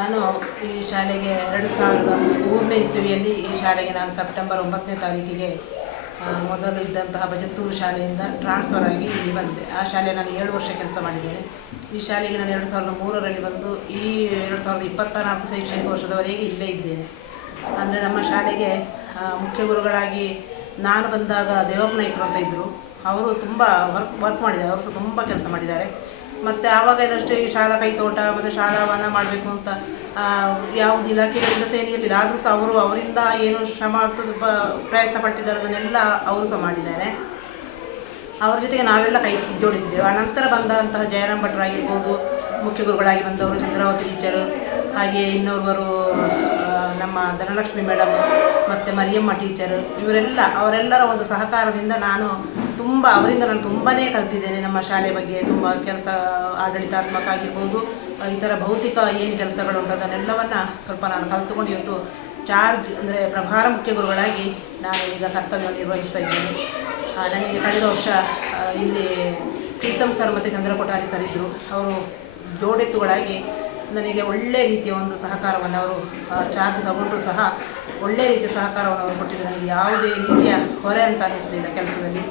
ನಾನು ಈ ಶಾಲೆಗೆ 2003ನೇ ಇಸವಿಯಲ್ಲಿ ಈ ಶಾಲೆಗೆ ನಾನು ಸೆಪ್ಟೆಂಬರ್ 9ನೇ ತಾರೀಕಿಗೆ ಮೊದಲು ಇದ್ದಂತಹ ಬಜತ್ತೂರು ಶಾಲೆಯಿಂದ ಟ್ರಾನ್ಸ್ಫರ್ ಆಗಿ ಇಲ್ಲಿ ಬಂದೆ. ಆ ಶಾಲೆ ನಾನು 7 ವರ್ಷ ಕೆಲಸ ಮಾಡಿದ್ದೇನೆ. ಈ ಶಾಲೆಗೆ ನಾನು 2003ರಲ್ಲಿ ಬಂದು ಈ 2024 ಶೈಕ್ಷಣಿಕ ವರ್ಷದವರೆಗೆ ಇಲ್ಲೇ ಇದ್ದೇನೆ. ಅಂದರೆ ನಮ್ಮ ಶಾಲೆಗೆ ಮುಖ್ಯ ಗುರುಗಳಾಗಿ ನಾನು ಬಂದಾಗ ದೇವಪ್ಪ ನಾಯ್ಕರು ಅಂತ ಇದ್ದರು. ಅವರು ತುಂಬ ವರ್ಕ್ ಮಾಡಿದ್ದಾರೆ, ಅವರು ಸಹ ತುಂಬ ಕೆಲಸ ಮಾಡಿದ್ದಾರೆ. ಮತ್ತು ಆವಾಗ ಏನಷ್ಟೇ ಈ ಶಾಲಾ ಕೈತೋಟ ಮತ್ತು ಶಾಲಾ ವನ ಮಾಡಬೇಕು ಅಂತ ಯಾವುದು ಇಲಾಖೆಗಳಿಂದ ಸಹ ಏನಿರಲಿಲ್ಲ. ಆದರೂ ಸಹ ಅವರಿಂದ ಏನು ಶ್ರಮ ಪ್ರಯತ್ನ ಪಟ್ಟಿದ್ದಾರೆ ಅದನ್ನೆಲ್ಲ ಅವರು ಸಹ ಮಾಡಿದ್ದಾರೆ. ಅವರ ಜೊತೆಗೆ ನಾವೆಲ್ಲ ಕೈ ಜೋಡಿಸಿದ್ದೇವೆ. ಆ ನಂತರ ಬಂದಂತಹ ಜಯರಾಮ್ ಭಟ್ರಾಗಿರ್ಬೋದು, ಮುಖ್ಯ ಗುರುಗಳಾಗಿ ಬಂದವರು ಚಂದ್ರಾವತಿ ಟೀಚರು, ಹಾಗೆಯೇ ಇನ್ನೋರ್ವರು ನಮ್ಮ ಧನಲಕ್ಷ್ಮಿ ಮೇಡಮ್ ಮತ್ತು ಮರಿಯಮ್ಮ ಟೀಚರು, ಅವರೆಲ್ಲರ ಒಂದು ಸಹಕಾರದಿಂದ ಅವರಿಂದ ನಾನು ತುಂಬಾ ಕಲ್ತಿದ್ದೇನೆ. ನಮ್ಮ ಶಾಲೆ ಬಗ್ಗೆ ತುಂಬ ಕೆಲಸ ಆಡಳಿತಾತ್ಮಕ ಆಗಿರ್ಬೋದು, ಇತರ ಭೌತಿಕ ಏನು ಕೆಲಸಗಳುಂಟು ಅದನ್ನೆಲ್ಲವನ್ನು ಸ್ವಲ್ಪ ನಾನು ಕಲಿತುಕೊಂಡು ಇವತ್ತು ಅಂದರೆ ಪ್ರಭಾರ ಮುಖ್ಯ ಗುರುಗಳಾಗಿ ನಾನು ಈಗ ಕರ್ತವ್ಯ ನಿರ್ವಹಿಸ್ತಾ ಇದ್ದೇನೆ. ನನಗೆ ಕಳೆದ ವರ್ಷ ಇಲ್ಲಿ ಪ್ರೀತಮ್ ಸರ್ ಮತ್ತು ಚಂದ್ರ ಕೊಠಾರಿ ಸರ್ ಇದ್ದರು. ಅವರು ಜೋಡೆತ್ತುಗಳಾಗಿ ನನಗೆ ಒಳ್ಳೆಯ ರೀತಿಯ ಒಂದು ಸಹಕಾರವನ್ನು ಅವರು ಚಾರ್ಜ್ ತಗೊಂಡರೂ ಸಹ ಒಳ್ಳೆಯ ರೀತಿಯ ಸಹಕಾರವನ್ನು ಅವರು ಕೊಟ್ಟಿದ್ದರು. ನನಗೆ ಯಾವುದೇ ರೀತಿಯ ಹೊರೆ ಅಂತ ಅನ್ನಿಸಲಿಲ್ಲ ಕೆಲಸದಲ್ಲಿ,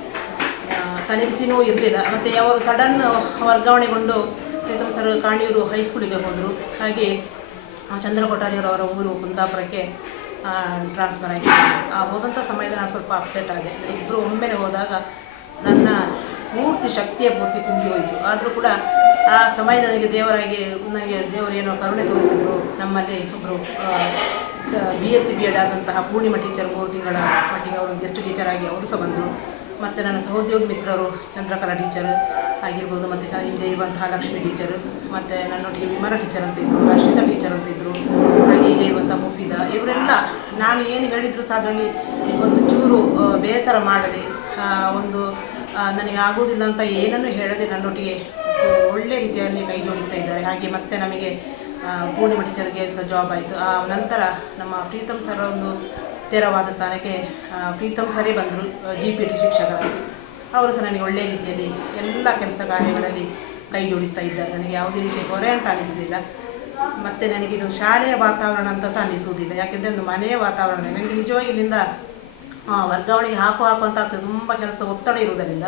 ತಲೆಬಿಸಿನೂ ಇರಲಿಲ್ಲ. ಮತ್ತು ಅವರು ಸಡನ್ ವರ್ಗಾವಣೆಗೊಂಡು ಪ್ರೀತಮ್ ಸರ್ ಕಾಣಿಯೂರು ಹೈಸ್ಕೂಲಿಗೆ ಹೋದರು. ಹಾಗೆ ಚಂದ್ರ ಕೊಠಾರಿಯವರ ಊರು ಕುಂದಾಪುರಕ್ಕೆ ಟ್ರಾನ್ಸ್ಫರ್ ಆಗಿ ಹೋದಂಥ ಸಮಯದಲ್ಲಿ ನಾನು ಸ್ವಲ್ಪ ಅಪ್ಸೆಟ್ ಆದೆ. ಇಬ್ಬರು ಒಮ್ಮೆಲೆ ಹೋದಾಗ ನನ್ನ ಶಕ್ತಿಯ ಪೂರ್ತಿ ಕುಂದಿ ಹೋಯಿತು. ಆದರೂ ಕೂಡ ಆ ಸಮಯದಲ್ಲಿ ನನಗೆ ದೇವರು ಏನೋ ಕರುಣೆ ತೋರಿಸಿದ್ರು. ನಮ್ಮಲ್ಲಿ ಒಬ್ಬರು BSc B.Ed ಆದಂತಹ ಪೂರ್ಣಿಮಾ ಟೀಚರ್ 3 ತಿಂಗಳ ಮಟ್ಟಿಗೆ ಅವರು ಗೆಸ್ಟ್ ಟೀಚರ್ ಆಗಿ ಅವರು ಸಹ ಬಂದರು. ಮತ್ತು ನನ್ನ ಸಹೋದ್ಯೋಗಿ ಮಿತ್ರರು ಚಂದ್ರಕಲಾ ಟೀಚರ್ ಆಗಿರ್ಬೋದು, ಮತ್ತು ಇಲ್ಲಿ ಇರುವಂತಹ ಲಕ್ಷ್ಮಿ ಟೀಚರು, ಮತ್ತು ನನ್ನೊಟ್ಟಿಗೆ ವಿಮಲ ಟೀಚರ್ ಅಂತ ಇದ್ದರು, ಹರ್ಷಿತಾ ಟೀಚರ್ ಅಂತ ಇದ್ದರು, ಹಾಗೆ ಈಗ ಇರುವಂಥ ಮುಫೀದಾ, ಇವರೆಲ್ಲ ನಾನು ಏನು ಹೇಳಿದರೂ ಸಹ ಅದರಲ್ಲಿ ಒಂದು ಚೂರು ಬೇಸರ ಮಾಡದೆ ನನಗೆ ಆಗೋದಿಲ್ಲ ಅಂತ ಏನನ್ನು ಹೇಳದೆ ನನ್ನೊಟ್ಟಿಗೆ ಒಳ್ಳೆಯ ರೀತಿಯಲ್ಲಿ ಕೈ ಜೋಡಿಸ್ತಾ ಇದ್ದಾರೆ. ಹಾಗೆ ಮತ್ತೆ ನಮಗೆ ಪೂರ್ಣಿಮಾ ಟೀಚರ್ಗೆ ಸಹ ಜಾಬ್ ಆಯಿತು. ಆ ನಂತರ ನಮ್ಮ ಪ್ರೀತಮ್ ಸರ್ ಒಂದು ತೆರವಾದ ಸ್ಥಾನಕ್ಕೆ ಪ್ರೀತಮ್ ಸರೇ ಬಂದರು GPT ಶಿಕ್ಷಕರಾಗಿ. ಅವರು ಸಹ ನನಗೆ ಒಳ್ಳೆಯ ರೀತಿಯಲ್ಲಿ ಎಲ್ಲ ಕೆಲಸ ಕಾರ್ಯಗಳಲ್ಲಿ ಕೈ ಜೋಡಿಸ್ತಾ ಇದ್ದಾರೆ. ನನಗೆ ಯಾವುದೇ ರೀತಿಯ ಹೊರೆ ಅಂತ ಅನ್ನಿಸಲಿಲ್ಲ. ಮತ್ತು ನನಗಿದು ಶಾಲೆಯ ವಾತಾವರಣ ಅಂತ ಸಹ ಅನ್ನಿಸುವುದಿಲ್ಲ. ಯಾಕೆಂದರೆ ಒಂದು ಮನೆಯ ವಾತಾವರಣ ನನಗೆ ನಿಜವಾಗಿ ಇಲ್ಲಿಂದ ವರ್ಗಾವಣೆಗೆ ಹಾಕು ಅಂತ ಆಗ್ತದೆ. ತುಂಬ ಕೆಲಸದ ಒತ್ತಡ ಇರುವುದರಿಂದ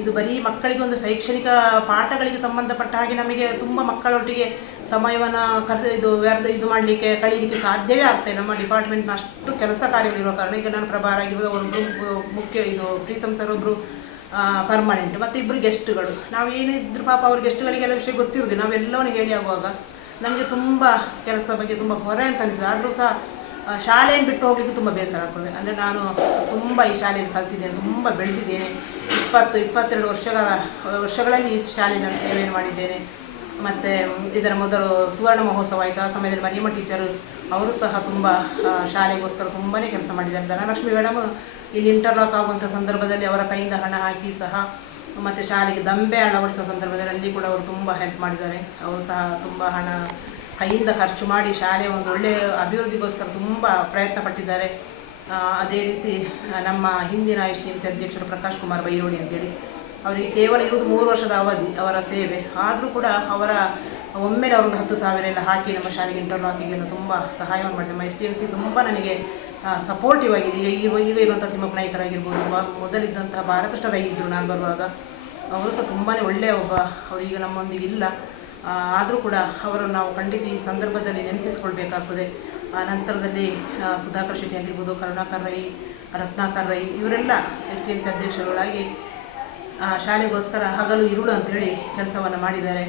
ಇದು ಬರೀ ಮಕ್ಕಳಿಗೆ ಒಂದು ಶೈಕ್ಷಣಿಕ ಪಾಠಗಳಿಗೆ ಸಂಬಂಧಪಟ್ಟ ಹಾಗೆ ನಮಗೆ ತುಂಬ ಮಕ್ಕಳೊಟ್ಟಿಗೆ ಸಮಯವನ್ನು ಇದು ಮಾಡಲಿಕ್ಕೆ ಕಳೀಲಿಕ್ಕೆ ಸಾಧ್ಯವೇ ಆಗ್ತದೆ. ನಮ್ಮ ಡಿಪಾರ್ಟ್ಮೆಂಟ್ನ ಅಷ್ಟು ಕೆಲಸ ಕಾರ್ಯಗಳಿರುವ ಕಾರಣ ಈಗ ನಾನು ಪ್ರಭಾರ ಆಗಿರೋದು ಮುಖ್ಯ ಪ್ರೀತಮ್ ಸರ್ ಒಬ್ಬರು ಪರ್ಮನೆಂಟ್, ಮತ್ತು ಇಬ್ಬರು ಗೆಸ್ಟ್ಗಳು. ನಾವೇನಿದ್ರು ಪಾಪ ಅವ್ರ ಗೆಸ್ಟ್ಗಳಿಗೆಲ್ಲ ವಿಷಯ ಗೊತ್ತಿರೋದು, ನಾವೆಲ್ಲವನ್ನೂ ಹೇಳಿ ಆಗುವಾಗ ನನಗೆ ತುಂಬ ಕೆಲಸದ ಬಗ್ಗೆ ತುಂಬ ಹೊರೆ ಅಂತ ಅನಿಸಿದೆ. ಆದರೂ ಸಹ ಶಾಲೆಯನ್ನು ಬಿಟ್ಟು ಹೋಗಲಿಕ್ಕೆ ತುಂಬ ಬೇಸರ ಆಗ್ತದೆ. ಅಂದರೆ ನಾನು ತುಂಬ ಈ ಶಾಲೆಯಲ್ಲಿ ಕಲ್ತಿದ್ದೇನೆ, ತುಂಬ ಬೆಳೆದಿದ್ದೇನೆ. 22 ವರ್ಷಗಳಲ್ಲಿ ಈ ಶಾಲೆಯಲ್ಲಿ ನಾನು ಸೇವೆಯನ್ನು ಮಾಡಿದ್ದೇನೆ. ಮತ್ತು ಇದರ ಮೊದಲು ಸುವರ್ಣ ಮಹೋತ್ಸವ ಆಯಿತು. ಆ ಸಮಯದಲ್ಲಿ ಮರಿಯಮ್ಮ ಟೀಚರು ಅವರು ಸಹ ತುಂಬ ಶಾಲೆಗೋಸ್ಕರ ತುಂಬಾ ಕೆಲಸ ಮಾಡಿದ್ದಾರೆ. ಧನಲಕ್ಷ್ಮಿ ಮೇಡಮ್ ಇಲ್ಲಿ ಇಂಟರ್ಲಾಕ್ ಆಗುವಂಥ ಸಂದರ್ಭದಲ್ಲಿ ಅವರ ಕೈಯಿಂದ ಹಣ ಹಾಕಿ ಸಹ, ಮತ್ತು ಶಾಲೆಗೆ ದಂಬೆ ಅಳವಡಿಸುವ ಸಂದರ್ಭದಲ್ಲಿ ಅಲ್ಲಿ ಕೂಡ ಅವರು ತುಂಬ ಹೆಲ್ಪ್ ಮಾಡಿದ್ದಾರೆ. ಅವರು ಸಹ ತುಂಬ ಹಣ ಕೈಯಿಂದ ಖರ್ಚು ಮಾಡಿ ಶಾಲೆಯ ಒಂದು ಒಳ್ಳೆಯ ಅಭಿವೃದ್ಧಿಗೋಸ್ಕರ ತುಂಬ ಪ್ರಯತ್ನ ಪಟ್ಟಿದ್ದಾರೆ. ಅದೇ ರೀತಿ ನಮ್ಮ ಹಿಂದಿನ STMC ಅಧ್ಯಕ್ಷರು ಪ್ರಕಾಶ್ ಕುಮಾರ್ ಬೈರೋಡಿ ಅಂತೇಳಿ, ಅವರಿಗೆ ಕೇವಲ ಇರುವುದು 3 ವರ್ಷದ ಅವಧಿ ಅವರ ಸೇವೆ. ಆದರೂ ಕೂಡ ಒಮ್ಮೆಲೆ ಅವರೊಂದು 10,000 ಎಲ್ಲ ಹಾಕಿ ನಮ್ಮ ಶಾಲೆಗೆ ಇಂಟರ್ಲಾಕಿಗೆಲ್ಲ ತುಂಬ ಸಹಾಯವನ್ನು ಮಾಡಿ ನಮ್ಮ STMC ತುಂಬ ನನಗೆ ಸಪೋರ್ಟಿವ್ ಆಗಿದೆ. ಈಗ ಇರುವಂಥ ತಿಮ್ಮಪ್ಪ ನಾಯ್ಕರಾಗಿರ್ಬೋದು, ಮೊದಲಿದ್ದಂತಹ ಬಾಲಕೃಷ್ಣ ರೈ ಇದ್ದರು ನಾನು ಬರುವಾಗ, ಅವರು ಸಹ ತುಂಬಾ ಒಳ್ಳೆಯ ಅವರೀಗ ನಮ್ಮೊಂದಿಗೆ ಇಲ್ಲ. ಆದರೂ ಕೂಡ ಅವರನ್ನು ನಾವು ಖಂಡಿತ ಈ ಸಂದರ್ಭದಲ್ಲಿ ನೆನಪಿಸ್ಕೊಳ್ಬೇಕಾಗ್ತದೆ. ಆ ನಂತರದಲ್ಲಿ ಸುಧಾಕರ್ ಶೆಟ್ಟಿ ಆಗಿರ್ಬೋದು, ಕರುಣಾಕರ್ ರೈ, ರತ್ನಾಕರ್ ರೈ, ಇವರೆಲ್ಲ STMC ಅಧ್ಯಕ್ಷರುಗಳಾಗಿ ಶಾಲೆಗೋಸ್ಕರ ಹಗಲು ಇರುಳು ಅಂತೇಳಿ ಕೆಲಸವನ್ನು ಮಾಡಿದ್ದಾರೆ.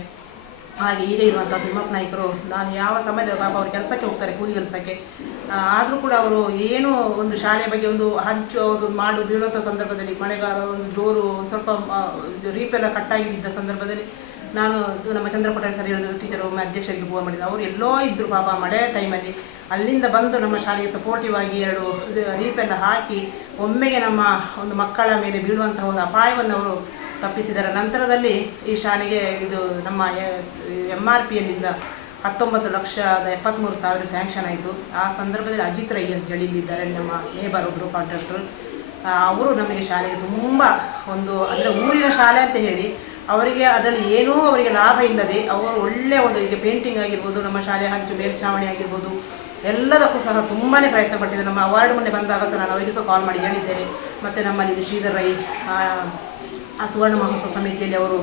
ಹಾಗೆ ಈಗ ಇರುವಂಥ ತಿಮ್ಮಪ್ಪ ನಾಯ್ಕರು, ನಾನು ಯಾವ ಸಮಯದಲ್ಲಿ ಪಾಪ ಅವರು ಕೆಲಸಕ್ಕೆ ಹೋಗ್ತಾರೆ, ಕೂಲಿ ಕೆಲಸಕ್ಕೆ, ಆದರೂ ಕೂಡ ಅವರು ಏನೋ ಒಂದು ಶಾಲೆಯ ಬಗ್ಗೆ ಒಂದು ಹಂಚು ಬೀಳುವಂಥ ಸಂದರ್ಭದಲ್ಲಿ, ಮಳೆಗಾಲ ಒಂದು ಜೋರು ಒಂದು ಸ್ವಲ್ಪ ರೀಪೆಲ್ಲ ಕಟ್ಟಾಗಿ ಬಿದ್ದ ಸಂದರ್ಭದಲ್ಲಿ ನಾನು ನಮ್ಮ ಚಂದ್ರ ಕೊಠಾರಿ ಸರ್ ಹೇಳಿದ್ರು, ಟೀಚರ್ ಒಮ್ಮೆ ಅಧ್ಯಕ್ಷರಿಗೆ ಫೋನ್ ಮಾಡಿದ್ರು. ಅವರು ಎಲ್ಲೋ ಇದ್ದರು ಪಾಪ ಮಳೆ ಟೈಮಲ್ಲಿ, ಅಲ್ಲಿಂದ ಬಂದು ನಮ್ಮ ಶಾಲೆಗೆ ಸಪೋರ್ಟಿವ್ ಆಗಿ 2 ರೀಪೆಲ್ಲ ಹಾಕಿ ಒಮ್ಮೆಗೆ ನಮ್ಮ ಒಂದು ಮಕ್ಕಳ ಮೇಲೆ ಬೀಳುವಂತಹ ಒಂದು ಅಪಾಯವನ್ನು ಅವರು ತಪ್ಪಿಸಿದ್ದಾರೆ. ನಂತರದಲ್ಲಿ ಈ ಶಾಲೆಗೆ ಇದು ನಮ್ಮ MRPಯಲ್ಲಿಂದ 19,73,000 ಸ್ಯಾಂಕ್ಷನ್ ಆಯಿತು. ಆ ಸಂದರ್ಭದಲ್ಲಿ ಅಜಿತ್ ರೈ ಅಂತ ಹೇಳಿದ್ದಾರೆ, ನಮ್ಮ ನೇಬರ್ ಒಬ್ಬರು ಕಾಂಟ್ರಾಕ್ಟರು. ಅವರು ನಮಗೆ ಶಾಲೆಗೆ ತುಂಬ ಅಂದರೆ ಊರಿನ ಶಾಲೆ ಅಂತ ಹೇಳಿ ಅವರಿಗೆ ಅದರಲ್ಲಿ ಏನೂ ಅವರಿಗೆ ಲಾಭ ಇಲ್ಲದೆ ಅವರು ಒಳ್ಳೆಯ ಒಂದು ಈಗ ಪೇಂಟಿಂಗ್ ಆಗಿರ್ಬೋದು, ನಮ್ಮ ಶಾಲೆಯ ಹಂಚು ಮೇಲ್ಛಾವಣಿ ಆಗಿರ್ಬೋದು, ಎಲ್ಲದಕ್ಕೂ ಸಹ ತುಂಬಾ ಪ್ರಯತ್ನ ಪಟ್ಟಿದ್ದೆ. ನಮ್ಮ ಅವಾರ್ಡ್ ಮೊನ್ನೆ ಬಂದಾಗ ಸಹ ನಾನು ಅವರಿಗೆ ಸಹ ಕಾಲ್ ಮಾಡಿ ಹೇಳಿದ್ದೇನೆ. ಮತ್ತು ನಮ್ಮಲ್ಲಿ ಶ್ರೀಧರ್ ರೈ ಆ ಸುವರ್ಣ ಮಹೋತ್ಸವ ಸಮಿತಿಯಲ್ಲಿ ಅವರು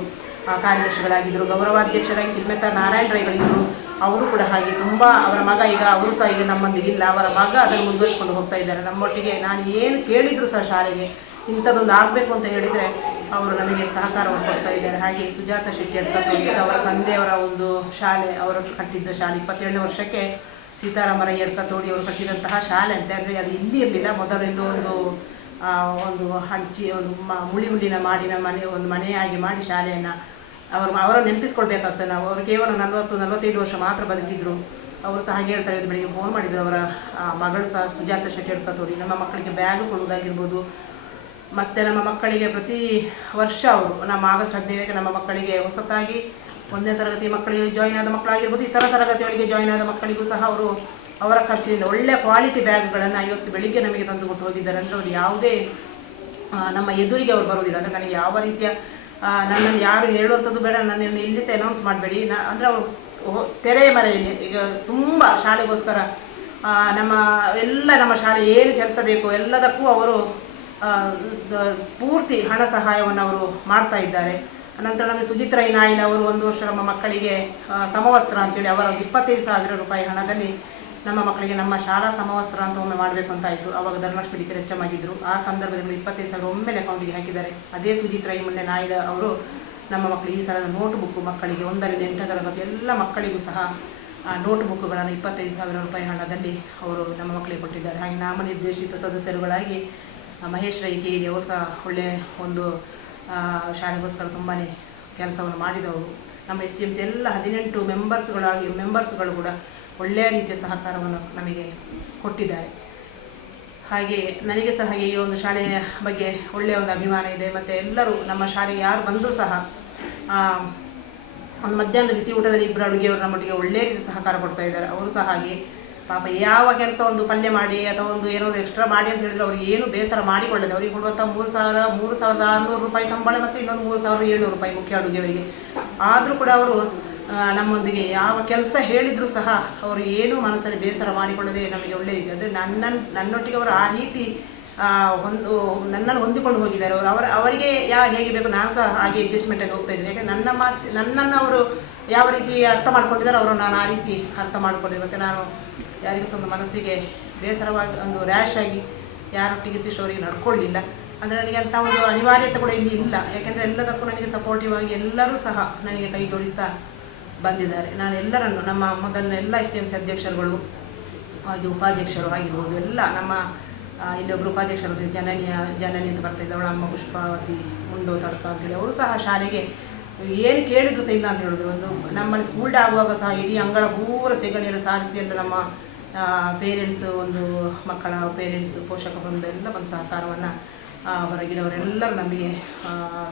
ಕಾರ್ಯದರ್ಶಿಗಳಾಗಿದ್ದರು. ಗೌರವಾಧ್ಯಕ್ಷರಾಗಿ ಚಿಲ್ಮೆತ್ತಾರ್ ನಾರಾಯಣ ರೈಗಳಿದ್ದರು. ಅವರು ಕೂಡ ಹಾಗೆ ತುಂಬ ಅವರ ಮಗ ಈಗ ಅವರು ಸಹ ಈಗ ನಮ್ಮೊಂದಿಗಿಲ್ಲ. ಅವರ ಮಗ ಅದನ್ನು ಮುಂದುವರಿಸ್ಕೊಂಡು ಹೋಗ್ತಾ ಇದ್ದಾರೆ ನಮ್ಮೊಟ್ಟಿಗೆ. ನಾನು ಏನು ಕೇಳಿದರೂ ಸಹ ಶಾಲೆಗೆ ಇಂಥದ್ದೊಂದು ಆಗಬೇಕು ಅಂತ ಹೇಳಿದರೆ ಅವರು ನಮಗೆ ಸಹಕಾರವನ್ನು ಕೊಡ್ತಾ ಇದ್ದಾರೆ. ಹಾಗೆ ಸುಜಾತ ಶೆಟ್ಟಿ ಅಡ್ಕತ್ತೋಡಿ ಅವರ ತಂದೆಯವರ ಒಂದು ಶಾಲೆ, ಅವರು ಕಟ್ಟಿದ್ದ ಶಾಲೆ 27ನೇ ವರ್ಷಕ್ಕೆ ಸೀತಾರಾಮರಯ್ಯ ಅಡ್ಕತ್ತೋಡಿ ಅವರು ಕಟ್ಟಿದಂತಹ ಶಾಲೆ ಅಂತ. ಅಂದರೆ ಅದು ಇಲ್ಲಿ ಇರಲಿಲ್ಲ, ಮೊದಲಿಂದ ಒಂದು ಹಂಚಿ ಒಂದು ಮುಳಿನ ಮಾಡಿನ ಮನೆ, ಒಂದು ಮನೆಯಾಗಿ ಮಾಡಿ ಶಾಲೆಯನ್ನು ಅವರ ನೆನಪಿಸ್ಕೊಳ್ಬೇಕಾಗ್ತದೆ ನಾವು. ಅವರು ಕೇವಲ 40-45 ವರ್ಷ ಮಾತ್ರ ಬದುಕಿದ್ರು. ಅವರು ಸಹ ಹಾಗೆ ಹೇಳ್ತಾರೆ, ಇದು ಬೆಳಿಗ್ಗೆ ಫೋನ್ ಮಾಡಿದ್ರು. ಅವರ ಮಗಳು ಸಹ ಸುಜಾತ ಶೆಟ್ಟಿ ಅಡ್ಕತ್ತೋಡಿ ನಮ್ಮ ಮಕ್ಕಳಿಗೆ ಬ್ಯಾಗ್ ಕೊಡುವುದಾಗಿರ್ಬೋದು, ಮತ್ತು ನಮ್ಮ ಮಕ್ಕಳಿಗೆ ಪ್ರತಿ ವರ್ಷ ಅವರು ನಮ್ಮ ಆಗಸ್ಟ್ 15ಕ್ಕೆ ನಮ್ಮ ಮಕ್ಕಳಿಗೆ ಹೊಸತಾಗಿ 1ನೇ ತರಗತಿ ಮಕ್ಕಳಿಗೆ ಜಾಯಿನ್ ಆದ ಮಕ್ಕಳಾಗಿರ್ಬೋದು, ಇತರ ತರಗತಿಗಳಿಗೆ ಜಾಯಿನ್ ಆದ ಮಕ್ಕಳಿಗೂ ಸಹ ಅವರು ಅವರ ಖರ್ಚಿನಿಂದ ಒಳ್ಳೆಯ ಕ್ವಾಲಿಟಿ ಬ್ಯಾಗ್ಗಳನ್ನು ಇವತ್ತು ಬೆಳಿಗ್ಗೆ ನಮಗೆ ತಂದು ಕೊಟ್ಟು ಹೋಗಿದ್ದಾರೆ. ಅಂದರೆ ಅವರು ಯಾವುದೇ ನಮ್ಮ ಎದುರಿಗೆ ಅವರು ಬರೋದಿಲ್ಲ. ಅಂದರೆ ನನಗೆ ಯಾವ ರೀತಿಯ ನನ್ನನ್ನು ಯಾರು ಹೇಳುವಂಥದ್ದು ಬೇಡ, ನನ್ನನ್ನು ಇಲ್ಲಿ ಸಹ ಅನೌನ್ಸ್ ಮಾಡಬೇಡಿ. ಅಂದರೆ ಅವರು ತೆರೆಯ ಮರೆಯಲ್ಲಿ ಈಗ ತುಂಬ ಶಾಲೆಗೋಸ್ಕರ ನಮ್ಮ ಶಾಲೆ ಏನು ಕೆಲಸ ಬೇಕು ಎಲ್ಲದಕ್ಕೂ ಅವರು ಪೂರ್ತಿ ಹಣ ಸಹಾಯವನ್ನು ಅವರು ಮಾಡ್ತಾ ಇದ್ದಾರೆ. ನಂತರ ನಮಗೆ ಸುಜಿತ್ ರೈ ನಾಯಿಲ್ ಅವರು 1 ವರ್ಷ ನಮ್ಮ ಮಕ್ಕಳಿಗೆ ಸಮವಸ್ತ್ರ ಅಂತೇಳಿ ಅವರ 25,000 ರೂಪಾಯಿ ಹಣದಲ್ಲಿ ನಮ್ಮ ಮಕ್ಕಳಿಗೆ ನಮ್ಮ ಶಾಲಾ ಸಮವಸ್ತ್ರ ಅಂತ ಒಮ್ಮೆ ಮಾಡಬೇಕು ಅಂತ ಆಯಿತು. ಆವಾಗ ಧನಲಕ್ಷ್ಮಿ ಟೀಚರ್ ಹೆಚ್ಚಾಗಿದ್ದರು. ಆ ಸಂದರ್ಭದಲ್ಲಿ 25,000 ಒಮ್ಮೆಲೆ ಅಕೌಂಟಿಗೆ ಹಾಕಿದ್ದಾರೆ. ಅದೇ ಸುಜಿತ್ ರೈ ಮೊನ್ನೆ ನಾಯಿಲ್ ಅವರು ನಮ್ಮ ಮಕ್ಕಳಿಗೆ ಈ ಸಲದ ನೋಟ್ ಬುಕ್ ಮಕ್ಕಳಿಗೆ 1ರಿಂದ 8ನೇ ತರಗತಿ ಎಲ್ಲ ಮಕ್ಕಳಿಗೂ ಸಹ ನೋಟ್ ಬುಕ್ಗಳನ್ನು 25,000 ರೂಪಾಯಿ ಹಣದಲ್ಲಿ ಅವರು ನಮ್ಮ ಮಕ್ಕಳಿಗೆ ಕೊಟ್ಟಿದ್ದಾರೆ. ಹಾಗೆ ನಾಮನಿರ್ದೇಶಿತ ಸದಸ್ಯರುಗಳಾಗಿ ಮಹೇಶ್ ರೈ ಕೇರಿ ಅವರು ಸಹ ಒಳ್ಳೆಯ ಒಂದು ಶಾಲೆಗೋಸ್ಕರ ತುಂಬಾ ಕೆಲಸವನ್ನು ಮಾಡಿದವರು. ನಮ್ಮ STMC ಎಲ್ಲ 18 ಮೆಂಬರ್ಸ್ಗಳು ಕೂಡ ಒಳ್ಳೆಯ ರೀತಿಯ ಸಹಕಾರವನ್ನು ನಮಗೆ ಕೊಟ್ಟಿದ್ದಾರೆ. ಹಾಗೆ ನನಗೆ ಸಹ ಈ ಒಂದು ಶಾಲೆಯ ಬಗ್ಗೆ ಒಳ್ಳೆಯ ಒಂದು ಅಭಿಮಾನ ಇದೆ. ಮತ್ತು ಎಲ್ಲರೂ ನಮ್ಮ ಶಾಲೆಗೆ ಯಾರು ಬಂದರೂ ಸಹ ಒಂದು ಮಧ್ಯಾಹ್ನದ ಬಿಸಿ ಊಟದಲ್ಲಿ 2 ಅಡುಗೆಯವರು ನಮ್ಮೊಟ್ಟಿಗೆ ಒಳ್ಳೆಯ ರೀತಿ ಸಹಕಾರ ಕೊಡ್ತಾ ಇದ್ದಾರೆ. ಅವರು ಸಹ ಹಾಗೆ ಪಾಪ ಯಾವ ಕೆಲಸ ಒಂದು ಪಲ್ಯ ಮಾಡಿ ಅಥವಾ ಒಂದು ಏನಾದರೂ ಎಕ್ಸ್ಟ್ರಾ ಮಾಡಿ ಅಂತ ಹೇಳಿದರೆ ಅವ್ರಿಗೆ ಏನು ಬೇಸರ ಮಾಡಿಕೊಳ್ಳದೆ ಅವರಿಗೆ ಕೊಡುವಂಥ 3,600 ರೂಪಾಯಿ ಸಂಬಳ ಮತ್ತು ಇನ್ನೊಂದು 3,700 ರೂಪಾಯಿ ಮುಖ್ಯ ಅಡುಗೆಯವರಿಗೆ. ಆದರೂ ಕೂಡ ಅವರು ನಮ್ಮೊಂದಿಗೆ ಯಾವ ಕೆಲಸ ಹೇಳಿದರೂ ಸಹ ಅವರು ಏನೂ ಮನಸ್ಸಲ್ಲಿ ಬೇಸರ ಮಾಡಿಕೊಳ್ಳದೆ ನಮಗೆ ಒಳ್ಳೆಯದಿದೆ. ಅಂದರೆ ನನ್ನೊಟ್ಟಿಗೆ ಅವರು ಆ ರೀತಿ ನನ್ನನ್ನು ಹೊಂದಿಕೊಂಡು ಹೋಗಿದ್ದಾರೆ. ಅವರಿಗೆ ಹೇಗೆ ಬೇಕು ನಾನು ಸಹ ಹಾಗೆ ಅಡ್ಜಸ್ಟ್ಮೆಂಟಲ್ಲಿ ಹೋಗ್ತಾ ಇದ್ದೀನಿ. ಯಾಕೆಂದರೆ ನನ್ನನ್ನು ಅವರು ಯಾವ ರೀತಿ ಅರ್ಥ ಮಾಡ್ಕೊಂಡಿದ್ದಾರೆ ಅವರು ನಾನು ಆ ರೀತಿ ಅರ್ಥ ಮಾಡ್ಕೊಂಡಿದ್ದೆ. ಮತ್ತು ನಾನು ಯಾರಿಗೂ ಸಹ ಒಂದು ಮನಸ್ಸಿಗೆ ಬೇಸರವಾಗಿ ಒಂದು ರ್ಯಾಶ್ ಆಗಿ ಯಾರೊಟ್ಟಿಗೆ ಸಹ ಅವರಿಗೆ ನಡ್ಕೊಳ್ಳಿಲ್ಲ. ಅಂದರೆ ನನಗೆ ಅಂಥ ಒಂದು ಅನಿವಾರ್ಯತೆ ಕೂಡ ಇಲ್ಲಿ ಇಲ್ಲ. ಯಾಕೆಂದರೆ ಎಲ್ಲದಕ್ಕೂ ನನಗೆ ಸಪೋರ್ಟಿವ್ ಆಗಿ ಎಲ್ಲರೂ ಸಹ ನನಗೆ ಕೈ ಜೋಡಿಸ್ತಾ ಬಂದಿದ್ದಾರೆ. ನಾನು ಎಲ್ಲರನ್ನು ನಮ್ಮ ಮೊದಲಿನ ಎಲ್ಲ STMC ಅಧ್ಯಕ್ಷರುಗಳು ಅದು ಉಪಾಧ್ಯಕ್ಷರು ಆಗಿರ್ಬೋದು ಎಲ್ಲ ನಮ್ಮ ಇಲ್ಲೊಬ್ಬರು ಉಪಾಧ್ಯಕ್ಷರು ಜನನಿ ಅಂತ ಬರ್ತಾಯಿದ್ದ ಅವಳ ಅಮ್ಮ ಪುಷ್ಪಾವತಿ ಮುಂಡೋ ತಡ್ಕ ಅಂತೇಳಿ ಅವರು ಸಹ ಶಾಲೆಗೆ ಏನು ಕೇಳಿದ್ರು ಸಹ ಇಲ್ಲ ಅಂತ ಹೇಳೋದು. ಒಂದು ನಮ್ಮಲ್ಲಿ ಸ್ಕೂಲ್ ಡೇ ಆಗುವಾಗ ಸಹ ಇಡೀ ಅಂಗಳ ಪೂರ ಸೆಗಣಿಯನ್ನು ಸಾರಿಸಿ ಅಂತ ನಮ್ಮ ಪೇರೆಂಟ್ಸ್ ಒಂದು ಮಕ್ಕಳ ಪೇರೆಂಟ್ಸ್ ಪೋಷಕ ವೃಂದ ಎಲ್ಲ ಒಂದು ಸಹಕಾರವನ್ನು ಹೊರಗಿನವರೆಲ್ಲರೂ ನಮಗೆ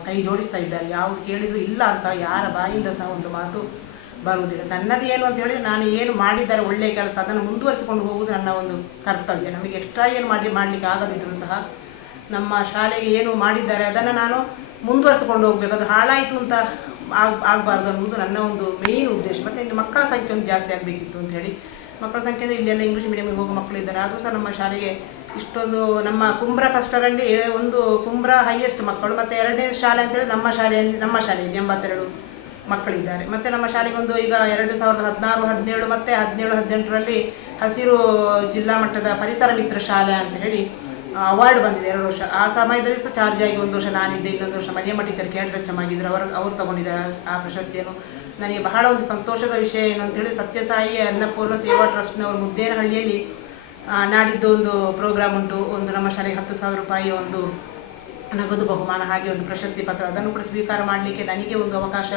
ಕೈ ಜೋಡಿಸ್ತಾ ಇದ್ದಾರೆ. ಯಾವುದು ಕೇಳಿದರೂ ಇಲ್ಲ ಅಂತ ಯಾರ ಬಾಯಿಂದ ಸಹ ಒಂದು ಮಾತು ಬರುವುದಿಲ್ಲ. ನನ್ನದು ಏನು ಅಂತ ಹೇಳಿದರೆ ನಾನು ಏನು ಮಾಡಿದ್ದಾರೆ ಒಳ್ಳೆಯ ಕೆಲಸ ಅದನ್ನು ಮುಂದುವರಿಸಿಕೊಂಡು ಹೋಗುವುದು ನನ್ನ ಒಂದು ಕರ್ತವ್ಯ. ನಮಗೆ ಎಕ್ಸ್ಟ್ರಾ ಏನು ಮಾಡಲಿಕ್ಕೆ ಆಗದಿದ್ದರೂ ಸಹ ನಮ್ಮ ಶಾಲೆಗೆ ಏನು ಮಾಡಿದ್ದಾರೆ ಅದನ್ನು ನಾನು ಮುಂದುವರಿಸಿಕೊಂಡು ಹೋಗಬೇಕು. ಅದು ಹಾಳಾಯಿತು ಅಂತ ಆಗಬಾರ್ದು ಅನ್ನೋದು ನನ್ನ ಒಂದು ಮೇಯ್ನ್ ಉದ್ದೇಶ. ಮತ್ತು ಇನ್ನು ಮಕ್ಕಳ ಸಂಖ್ಯೆ ಒಂದು ಜಾಸ್ತಿ ಆಗಬೇಕಿತ್ತು ಅಂತ ಹೇಳಿ ಮಕ್ಕಳ ಸಂಖ್ಯೆ ಅಂದರೆ ಇಲ್ಲೆಲ್ಲ ಇಂಗ್ಲೀಷ್ ಮೀಡಿಯಮಿಗೆ ಹೋಗೋ ಮಕ್ಕಳಿದ್ದಾರೆ. ಆದರೂ ಸಹ ನಮ್ಮ ಶಾಲೆಗೆ ಇಷ್ಟೊಂದು ನಮ್ಮ ಕುಂಬ್ರಾ ಕ್ಲಸ್ಟರಲ್ಲಿ ಒಂದು ಕುಂಬ್ರಾ ಹೈಯೆಸ್ಟ್ ಮಕ್ಕಳು ಮತ್ತು 2ನೇ ಶಾಲೆ ಅಂತೇಳಿ ನಮ್ಮ ಶಾಲೆಯಲ್ಲಿ 82 ಮಕ್ಕಳಿದ್ದಾರೆ. ಮತ್ತು ನಮ್ಮ ಶಾಲೆಗೆ ಒಂದು ಈಗ 2016, 17 ಮತ್ತು 17, 18ರಲ್ಲಿ ಹಸಿರು ಜಿಲ್ಲಾ ಮಟ್ಟದ ಪರಿಸರ ಮಿತ್ರ ಶಾಲೆ ಅಂತ ಹೇಳಿ ಅವಾರ್ಡ್ ಬಂದಿದೆ 2 ವರ್ಷ. ಆ ಸಮಯದಲ್ಲಿ ಸಹ ಚಾರ್ಜ್ ಆಗಿ 1 ವರ್ಷ ನಾನಿದ್ದೆ, ಇನ್ನೊಂದು ವರ್ಷ ಮರಿಯಮ್ಮ ಟೀಚರ್ ಕೇಂದ್ರಚ್ಚಮ್ಮಾಗಿದ್ದರು. ಅವರು ತಗೊಂಡಿದ್ದಾರೆ ಆ ಪ್ರಶಸ್ತಿಯನ್ನು. ನನಗೆ ಬಹಳ ಒಂದು ಸಂತೋಷದ ವಿಷಯ ಏನು ಅಂತೇಳಿ ಸತ್ಯಸಾಯಿ ಅನ್ನಪೂರ್ಣ ಸೇವಾ ಟ್ರಸ್ಟ್ನವರು ಮುದ್ದೇನಹಳ್ಳಿಯಲ್ಲಿ ನಾಡಿದ್ದು ಒಂದು ಪ್ರೋಗ್ರಾಮ್ ಉಂಟು. ಒಂದು ನಮ್ಮ ಶಾಲೆಗೆ 10,000 ರೂಪಾಯಿ ಒಂದು ನಗದು ಬಹುಮಾನ, ಹಾಗೆ ಒಂದು ಪ್ರಶಸ್ತಿ ಪತ್ರ, ಅದನ್ನು ಕೂಡ ಸ್ವೀಕಾರ ಮಾಡಲಿಕ್ಕೆ ನನಗೆ ಒಂದು ಅವಕಾಶ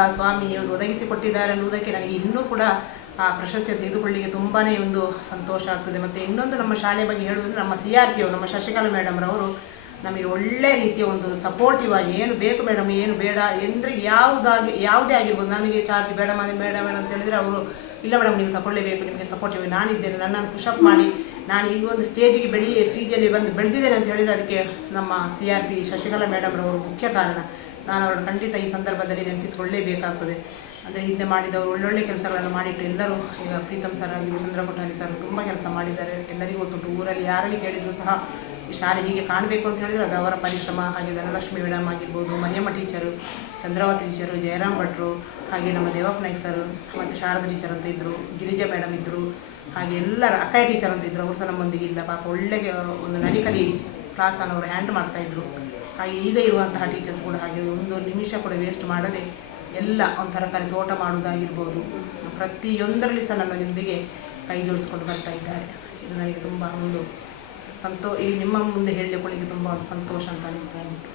ಆ ಸ್ವಾಮಿ ಒಂದು ಒದಗಿಸಿಕೊಟ್ಟಿದ್ದಾರೆ ಅನ್ನುವುದಕ್ಕೆ ನನಗೆ ಇನ್ನೂ ಕೂಡ ಆ ಪ್ರಶಸ್ತಿಯನ್ನು ತೆಗೆದುಕೊಳ್ಳಲಿಕ್ಕೆ ತುಂಬಾ ಒಂದು ಸಂತೋಷ ಆಗ್ತದೆ. ಮತ್ತು ಇನ್ನೊಂದು ನಮ್ಮ ಶಾಲೆ ಬಗ್ಗೆ ಹೇಳುವುದಂದರೆ ನಮ್ಮ CRP ನಮ್ಮ ಶಶಿಕಲಾ ಮೇಡಮ್ರವರು ನಮಗೆ ಒಳ್ಳೆಯ ರೀತಿಯ ಒಂದು ಸಪೋರ್ಟಿವ್ ಆಗಿ ಏನು ಬೇಕು ಮೇಡಮ್ ಏನು ಬೇಡ ಅಂದರೆ ಯಾವುದೇ ಆಗಿರ್ಬೋದು, ನನಗೆ ಚಾರ್ಜ್ ಬೇಡ ಮೇಡಮ್ ಅಂತ ಹೇಳಿದರೆ ಅವರು ಇಲ್ಲ ಮೇಡಮ್ ನೀವು ತಗೊಳ್ಳೇಬೇಕು, ನಿಮಗೆ ಸಪೋರ್ಟಿವ್ ನಾನಿದ್ದೇನೆ, ನನ್ನನ್ನು ಪುಷಪ್ ಮಾಡಿ ನಾನು ಈ ಒಂದು ಸ್ಟೇಜಲ್ಲಿ ಬಂದು ಬೆಳೆದಿದ್ದೇನೆ ಅಂತ ಹೇಳಿದರೆ ಅದಕ್ಕೆ ನಮ್ಮ CRP ಶಶಿಕಲಾ ಮೇಡಮ್ರವರು ಮುಖ್ಯ ಕಾರಣ. ನಾನು ಅವರನ್ನು ಖಂಡಿತ ಈ ಸಂದರ್ಭದಲ್ಲಿ ನೆನಪಿಸಿಕೊಳ್ಳಲೇಬೇಕಾಗ್ತದೆ. ಅಂದರೆ ಹಿಂದೆ ಮಾಡಿದವರು ಒಳ್ಳೊಳ್ಳೆ ಕೆಲಸಗಳನ್ನು ಮಾಡಿಟ್ಟು ಎಲ್ಲರೂ, ಈಗ ಪ್ರೀತಮ್ ಸರ್ ಆಗಿದ್ದು, ಚಂದ್ರ ಕೊಠಾರಿ ಸರ್ ತುಂಬ ಕೆಲಸ ಮಾಡಿದ್ದಾರೆ, ಎಲ್ಲರಿಗೂ ಗೊತ್ತುಂಟು. ಊರಲ್ಲಿ ಯಾರಲ್ಲಿ ಕೇಳಿದರೂ ಸಹ ಈ ಶಾಲೆ ಹೀಗೆ ಕಾಣಬೇಕು ಅಂತ ಹೇಳಿದರೆ ಅದು ಅವರ ಪರಿಶ್ರಮ. ಹಾಗೆ ಧನಲಕ್ಷ್ಮಿ ಮೇಡಮ್ ಆಗಿರ್ಬೋದು, ಮರಿಯಮ್ಮ ಟೀಚರು, ಚಂದ್ರಾವತಿ ಟೀಚರು, ಜಯರಾಮ್ ಭಟ್ರು, ಹಾಗೆ ನಮ್ಮ ದೇವಪ್ಪ ನಾಯ್ಕ ಸರ್, ಮತ್ತು ಶಾರದಾ ಟೀಚರ್ ಅಂತ ಇದ್ದರು, ಗಿರಿಜಾ ಮೇಡಮ್ ಇದ್ದರು, ಹಾಗೆ ಎಲ್ಲರ ಅಕ್ಕಯ್ಯ ಟೀಚರ್ ಅಂತ ಇದ್ದರು. ಅವರು ಸಹ ನಮ್ಮೊಂದಿಗೆ ಇಲ್ಲ ಪಾಪ, ಒಳ್ಳೆಗೆ ಒಂದು ನಲಿಕಲಿ ಕ್ಲಾಸನ್ನು ಅವರು ಹ್ಯಾಂಡ್ ಮಾಡ್ತಾಯಿದ್ರು. ಹಾಗೆ ಈಗ ಇರುವಂತಹ ಟೀಚರ್ಸ್ ಕೂಡ ಹಾಗೆ ಒಂದು ನಿಮಿಷ ಕೂಡ ವೇಸ್ಟ್ ಮಾಡದೆ ಎಲ್ಲ ಒಂದು ತರಕಾರಿ ತೋಟ ಮಾಡುವುದಾಗಿರ್ಬೋದು, ಪ್ರತಿಯೊಂದರಲ್ಲಿ ಸಹ ನನ್ನೊಂದಿಗೆ ಕೈ ಜೋಡಿಸ್ಕೊಂಡು ಬರ್ತಾ ಇದ್ದಾರೆ. ಇದು ನನಗೆ ತುಂಬ ಒಂದು ಈ ನಿಮ್ಮ ಮುಂದೆ ಹೇಳಿಕೊಳ್ಳಿಕ್ಕೆ ತುಂಬ ಒಂದು ಸಂತೋಷ ಅಂತ ಅನ್ನಿಸ್ತಾ ಉಂಟು.